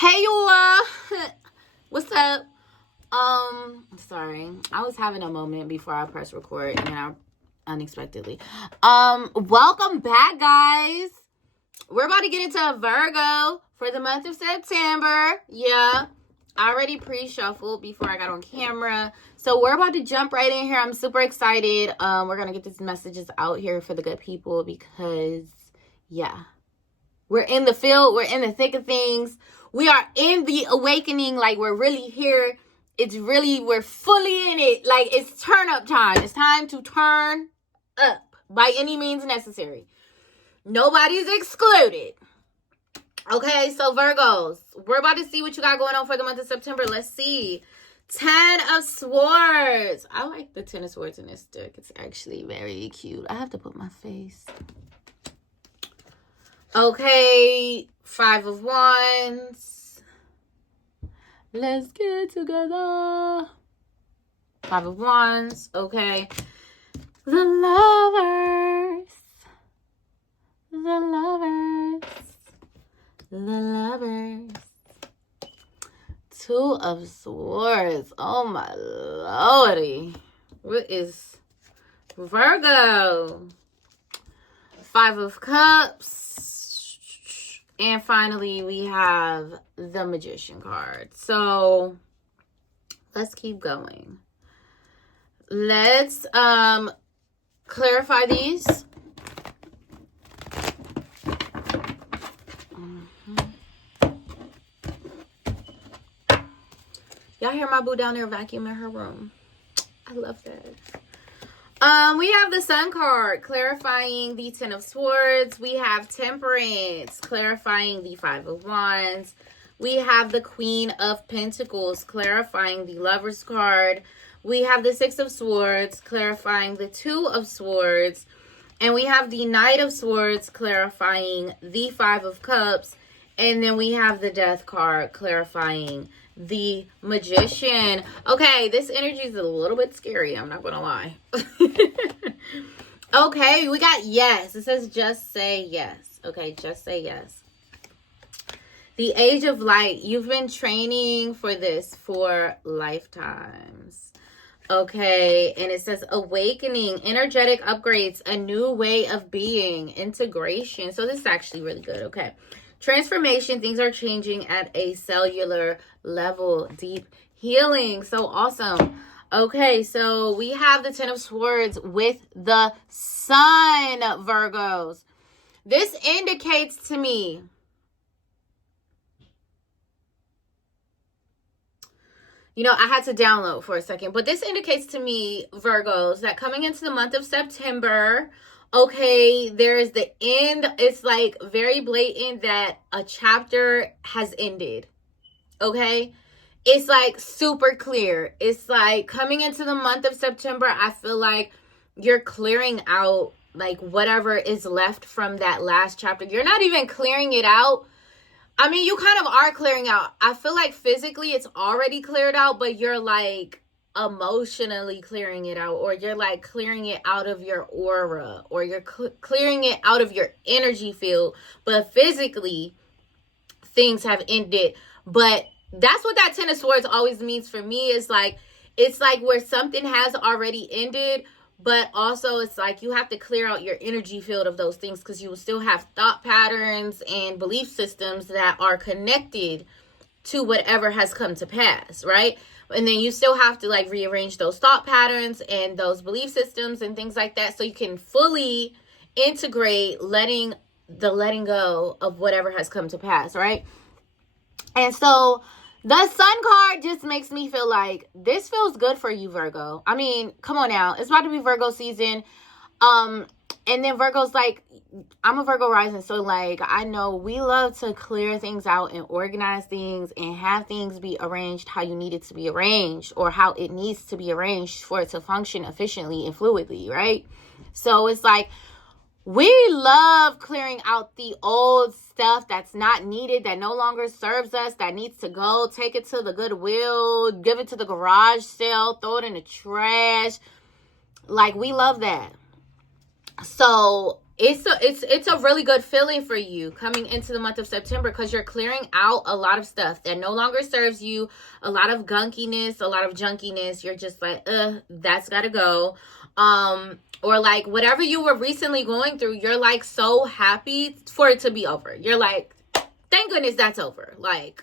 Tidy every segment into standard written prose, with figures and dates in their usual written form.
Hey y'all, what's up? Sorry, I was having a moment before I pressed record and I unexpectedly. Welcome back, guys. We're about to get into Virgo for the month of September. Yeah, I already pre-shuffled before I got on camera, so we're about to jump right in here. I'm super excited. We're gonna get these messages out here for the good people because, yeah, we're in the field. We're in the thick of things. We are in the awakening. Like, we're really here. We're fully in it. Like, it's turn up time. It's time to turn up by any means necessary. Nobody's excluded. Okay, so Virgos, we're about to see what you got going on for the month of September. Let's see. 10 of Swords. I like the 10 of Swords in this deck. It's actually very cute. I have to put my face. Okay, 5 of Wands. Let's get together. 5 of Wands. Okay. The Lovers. The Lovers. The Lovers. 2 of Swords. Oh my lordy. What is Virgo? 5 of Cups. And finally, we have the Magician card. So, let's keep going. Let's clarify these. Y'all hear my boo down there vacuuming her room? I love that. We have the Sun card, clarifying the 10 of Swords. We have Temperance, clarifying the 5 of Wands. We have the Queen of Pentacles, clarifying the Lovers card. We have the 6 of Swords, clarifying the 2 of Swords. And we have the Knight of Swords, clarifying the 5 of Cups. And then we have the Death card, clarifying the Magician. Okay, this energy is a little bit scary. I'm not gonna lie. Okay, we got yes. It says just say yes. Okay, just say yes. The Age of Light. You've been training for this for lifetimes. Okay, and it says awakening, energetic upgrades, a new way of being, integration. So this is actually really good. Okay. Transformation, things are changing at a cellular level, deep healing. So awesome. Okay, so we have the 10 of Swords with the Sun, Virgos. This indicates to me, you know, I had to download for a second, but this indicates to me, Virgos, that coming into the month of September, okay, there's the end. It's like very blatant that a chapter has ended. Okay, it's like super clear. It's like coming into the month of September, I feel like you're clearing out like whatever is left from that last chapter. You're not even clearing it out. I mean, you kind of are clearing out. I feel like physically it's already cleared out, but you're like emotionally clearing it out, or you're like clearing it out of your aura, or you're clearing it out of your energy field, but physically things have ended. But that's what that 10 of Swords always means for me. Is like, it's like where something has already ended, but also it's like you have to clear out your energy field of those things, because you will still have thought patterns and belief systems that are connected to whatever has come to pass, right? And then you still have to like rearrange those thought patterns and those belief systems and things like that, so you can fully integrate letting go of whatever has come to pass, right? And so the Sun card just makes me feel like this feels good for you, Virgo. I mean, come on now. It's about to be Virgo season. And then Virgo's like, I'm a Virgo rising, so like I know we love to clear things out and organize things and have things be arranged how you need it to be arranged, or how it needs to be arranged for it to function efficiently and fluidly, right? So it's like we love clearing out the old stuff that's not needed, that no longer serves us, that needs to go. Take it to the Goodwill, give it to the garage sale, throw it in the trash. Like, we love that. So it's a really good feeling for you coming into the month of September, because you're clearing out a lot of stuff that no longer serves you, a lot of gunkiness, a lot of junkiness. You're just like, that's gotta go. Or like whatever you were recently going through, you're like so happy for it to be over. You're like, thank goodness that's over. Like,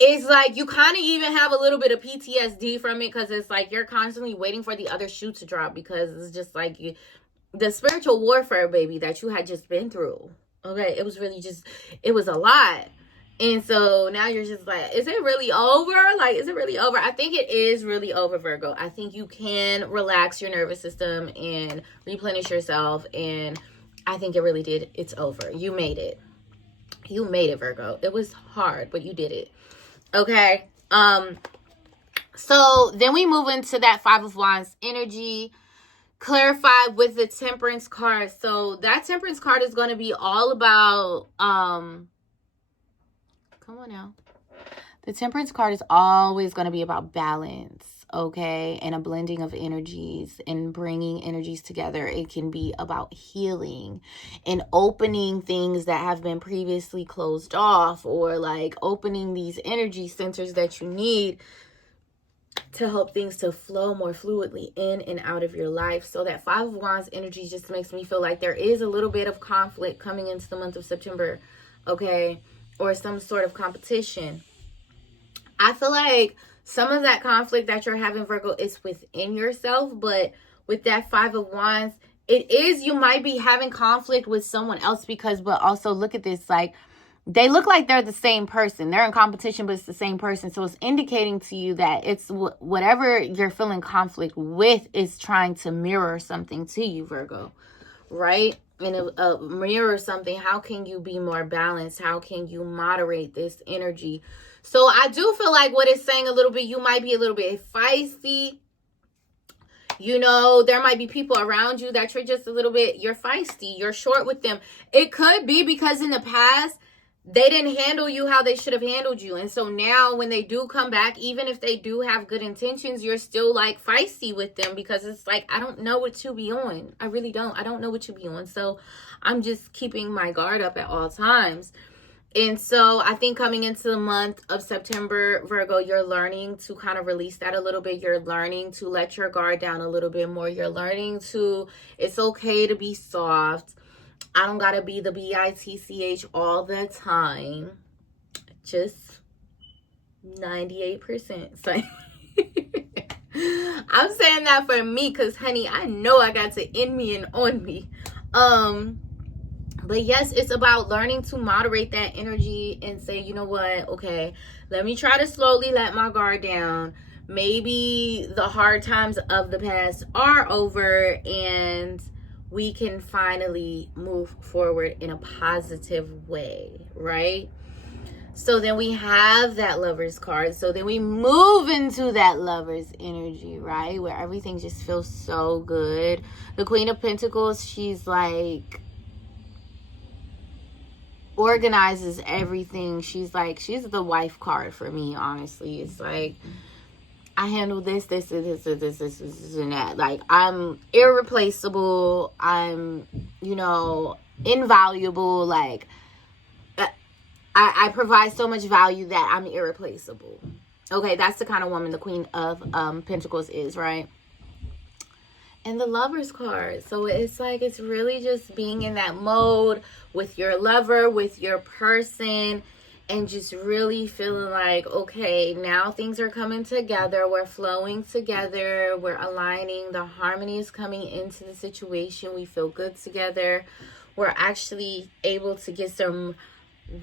it's like you kind of even have a little bit of PTSD from it, because it's like you're constantly waiting for the other shoe to drop, because it's just like the spiritual warfare, baby, that you had just been through. Okay, it was really just, it was a lot. And so now you're just like, is it really over? Like, is it really over? I think it is really over, Virgo. I think you can relax your nervous system and replenish yourself. And I think it really did. It's over. You made it. You made it, Virgo. It was hard, but you did it. Okay. So then we move into that Five of Wands energy, clarified with the Temperance card. So that Temperance card is going to be all about, come on now. The Temperance card is always going to be about balance, okay? And a blending of energies and bringing energies together. It can be about healing and opening things that have been previously closed off, or like opening these energy centers that you need to help things to flow more fluidly in and out of your life. So that Five of Wands energy just makes me feel like there is a little bit of conflict coming into the month of September, okay? Or some sort of competition. I feel like some of that conflict that you're having, Virgo, is within yourself. But with that Five of Wands, it is, you might be having conflict with someone else, because, but also look at this, like, they look like they're the same person. They're in competition, but it's the same person. So it's indicating to you that it's whatever you're feeling conflict with is trying to mirror something to you, Virgo, right? And mirror something. How can you be more balanced? How can you moderate this energy? So I do feel like what it's saying a little bit, you might be a little bit feisty. You know, there might be people around you that you're just a little bit, you're feisty. You're short with them. It could be because in the past, they didn't handle you how they should have handled you. And so now when they do come back, even if they do have good intentions, you're still like feisty with them, because it's like, I don't know what you be on. I really don't. I don't know what you be on. So I'm just keeping my guard up at all times. And so I think coming into the month of September, Virgo, you're learning to kind of release that a little bit. You're learning to let your guard down a little bit more. You're learning to, it's okay to be soft. I don't gotta be the bitch all the time. Just 98%. So I'm saying that for me, because honey, I know I got to in me and on me. But yes, it's about learning to moderate that energy and say, you know what, okay, let me try to slowly let my guard down. Maybe the hard times of the past are over, and we can finally move forward in a positive way, right? So then we have that Lover's card. So then we move into that Lover's energy, right? Where everything just feels so good. The Queen of Pentacles, she's like, organizes everything. She's like, she's the wife card for me, honestly. It's like, I handle this, and that. Like, I'm irreplaceable. I'm, you know, invaluable. Like, I provide so much value that I'm irreplaceable. Okay, that's the kind of woman the Queen of Pentacles is, right? And the Lover's card. So it's like, it's really just being in that mode with your lover, with your person, and just really feeling like, okay, now things are coming together. We're flowing together. We're aligning. The harmony is coming into the situation. We feel good together. We're actually able to get some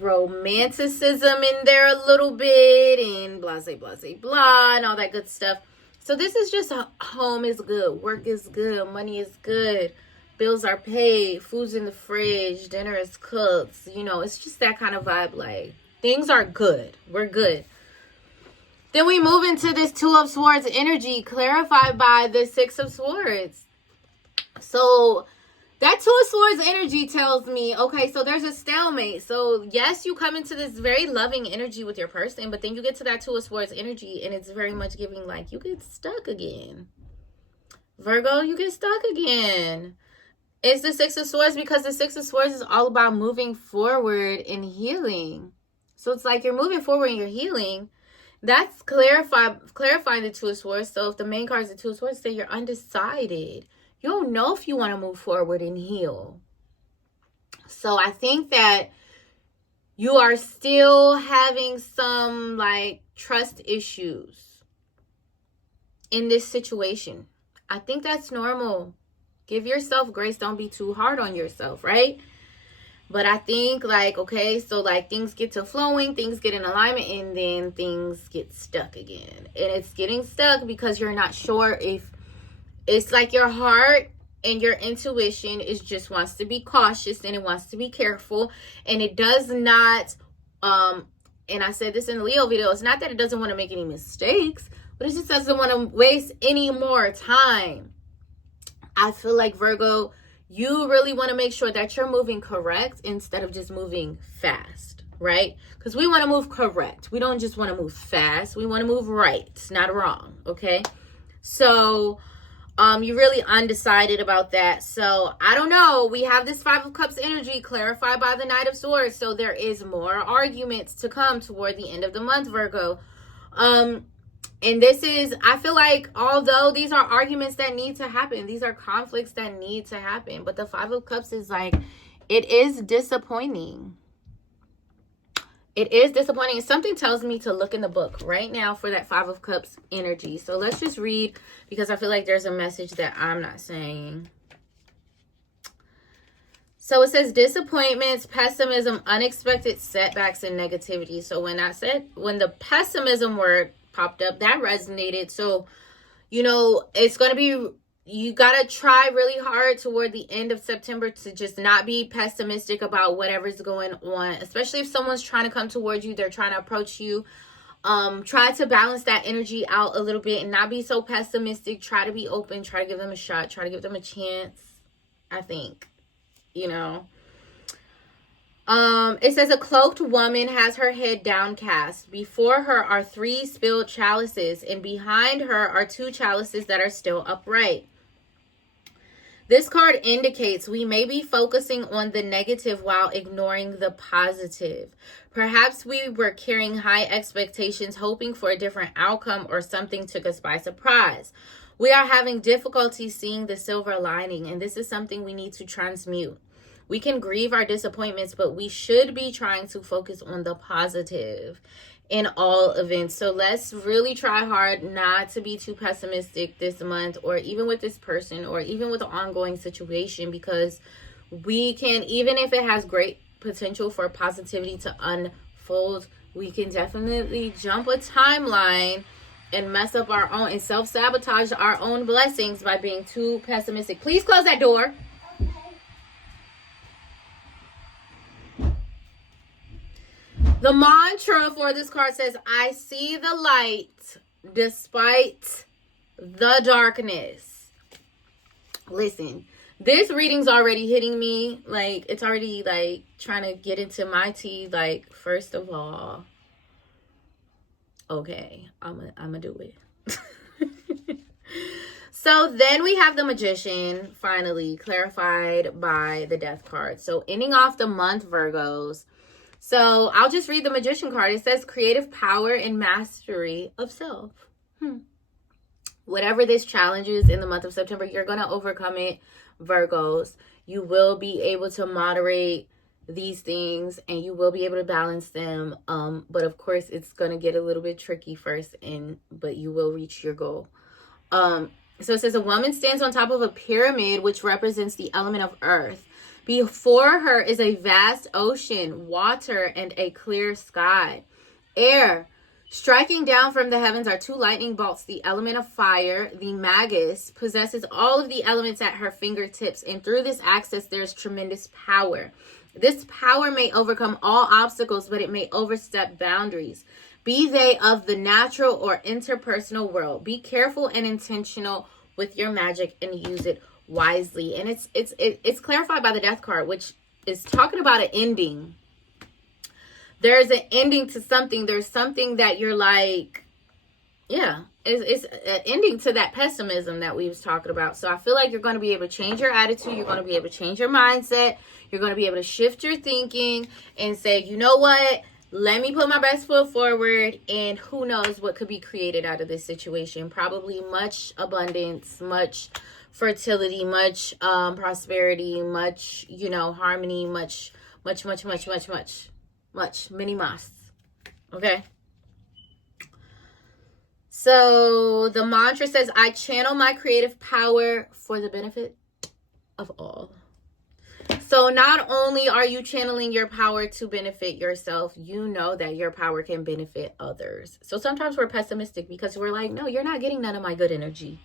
romanticism in there a little bit, and blah, blah, blah, and all that good stuff. So this is just home is good. Work is good. Money is good. Bills are paid. Food's in the fridge. Dinner is cooked. You know, it's just that kind of vibe. Like, things are good. We're good. Then we move into this Two of Swords energy, clarified by the Six of Swords. So that Two of Swords energy tells me, okay, so there's a stalemate. So yes, you come into this very loving energy with your person, but then you get to that Two of Swords energy, and it's very much giving like, you get stuck again. Virgo, you get stuck again. It's the Six of Swords because the Six of Swords is all about moving forward and healing. So it's like you're moving forward and you're healing. That's clarifying the Two of Swords. So if the main card is the Two of Swords, say you're undecided. You don't know if you want to move forward and heal. So I think that you are still having some like trust issues in this situation. I think that's normal. Give yourself grace. Don't be too hard on yourself, right? But I think like, okay, so like things get to flowing, things get in alignment, and then things get stuck again. And it's getting stuck because you're not sure if it's like your heart and your intuition is just wants to be cautious and it wants to be careful, and it does not and I said this in the Leo video, it's not that it doesn't want to make any mistakes, but it just doesn't want to waste any more time. I feel like Virgo, you really want to make sure that you're moving correct instead of just moving fast, right? Because we want to move correct. We don't just want to move fast. We want to move right, not wrong, okay? So you're really undecided about that. So I don't know. We have this Five of Cups energy clarified by the Knight of Swords. So there is more arguments to come toward the end of the month, Virgo. And this is, I feel like, although these are arguments that need to happen, these are conflicts that need to happen. But the Five of Cups is like, it is disappointing. It is disappointing. Something tells me to look in the book right now for that Five of Cups energy. So let's just read, because I feel like there's a message that I'm not saying. So it says disappointments, pessimism, unexpected setbacks, and negativity. So when the pessimism word popped up, that resonated. So, you know, it's going to be, you got to try really hard toward the end of September to just not be pessimistic about whatever's going on, especially if someone's trying to come towards you, they're trying to approach you. Try to balance that energy out a little bit and not be so pessimistic. Try to be open, try to give them a shot, try to give them a chance, I think, you know. It says a cloaked woman has her head downcast. Before her are 3 spilled chalices, and behind her are 2 chalices that are still upright. This card indicates we may be focusing on the negative while ignoring the positive. Perhaps we were carrying high expectations, hoping for a different outcome, or something took us by surprise. We are having difficulty seeing the silver lining, and this is something we need to transmute. We can grieve our disappointments, but we should be trying to focus on the positive in all events. So let's really try hard not to be too pessimistic this month, or even with this person, or even with the ongoing situation, because we can, even if it has great potential for positivity to unfold, we can definitely jump a timeline and mess up our own and self-sabotage our own blessings by being too pessimistic. Please close that door. The mantra for this card says, I see the light despite the darkness. Listen, this reading's already hitting me. Like, it's already, like, trying to get into my tea. Like, first of all, okay, I'm gonna do it. So then we have the Magician, finally, clarified by the Death card. So ending off the month, Virgos. So I'll just read the Magician card. It says creative power and mastery of self. Whatever this challenge is in the month of September, you're going to overcome it, Virgos. You will be able to moderate these things and you will be able to balance them. But of course, it's going to get a little bit tricky first, but you will reach your goal. So it says a woman stands on top of a pyramid, which represents the element of earth. Before her is a vast ocean, water, and a clear sky. Air. Striking down from the heavens are 2 lightning bolts. The element of fire, the Magus, possesses all of the elements at her fingertips, and through this access, there's tremendous power. This power may overcome all obstacles, but it may overstep boundaries, be they of the natural or interpersonal world. Be careful and intentional with your magic and use it wisely. And it's clarified by the Death card, which is talking about an ending. There's an ending to something. There's something that you're like, yeah, it's an ending to that pessimism that we was talking about. So I feel like you're going to be able to change your attitude. You're going to be able to change your mindset. You're going to be able to shift your thinking and say, you know what? Let me put my best foot forward, and who knows what could be created out of this situation. Probably much abundance, much fertility, much prosperity, much, harmony, much, many mas. Okay? So the mantra says, I channel my creative power for the benefit of all. So not only are you channeling your power to benefit yourself, you know that your power can benefit others. So sometimes we're pessimistic because we're like, no, you're not getting none of my good energy.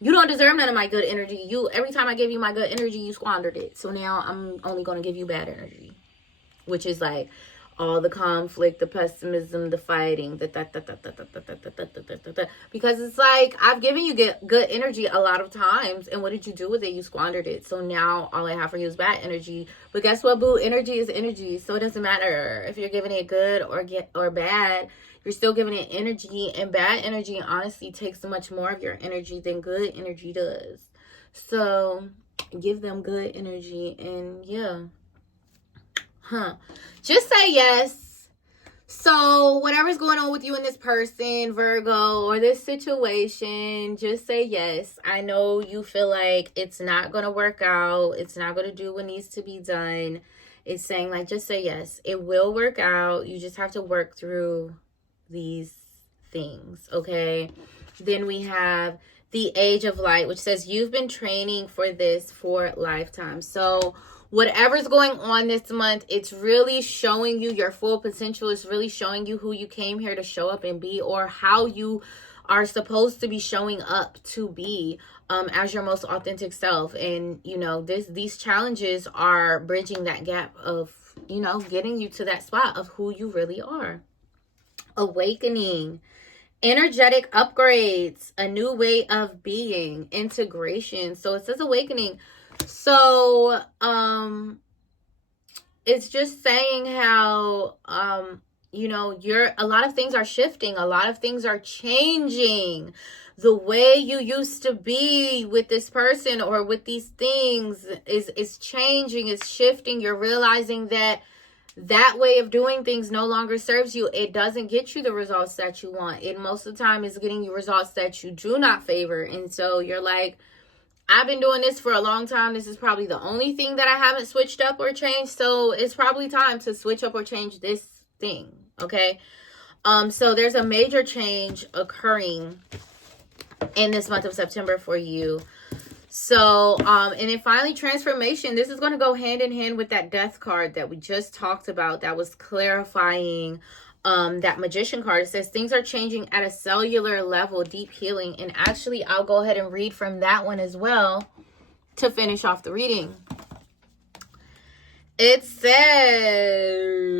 You don't deserve none of my good energy. Every time I gave you my good energy, you squandered it. So now I'm only going to give you bad energy, which is like all the conflict, the pessimism, the fighting, because it's like, I've given you good energy a lot of times, and what did you do with it? You squandered it. So now all I have for you is bad energy. But guess what, boo? Energy is energy, so it doesn't matter if you're giving it good or bad. You're still giving it energy, and bad energy honestly takes so much more of your energy than good energy does. So give them good energy, and yeah. Just say yes. So whatever's going on with you and this person, Virgo, or this situation, just say yes. I know you feel like it's not going to work out. It's not going to do what needs to be done. It's saying, like, just say yes. It will work out. You just have to work through these things, okay? Then we have the Age of Light, which says you've been training for this for lifetime. So whatever's going on this month, it's really showing you your full potential. It's really showing you who you came here to show up and be, or how you are supposed to be showing up to be as your most authentic self. And, these challenges are bridging that gap of, getting you to that spot of who you really are. Awakening, energetic upgrades, a new way of being, integration. So it says awakening. So, it's just saying how, a lot of things are shifting. A lot of things are changing. The way you used to be with this person or with these things is changing, is shifting. You're realizing that way of doing things no longer serves you. It doesn't get you the results that you want. It most of the time is getting you results that you do not favor. And so you're like, I've been doing this for a long time. This is probably the only thing that I haven't switched up or changed. So it's probably time to switch up or change this thing. Okay. So there's a major change occurring in this month of September for you. So, and then finally, transformation. This is going to go hand in hand with that death card that we just talked about, that was clarifying that Magician card. It says things are changing at a cellular level, deep healing. And actually, I'll go ahead and read from that one as well to finish off the reading. It says,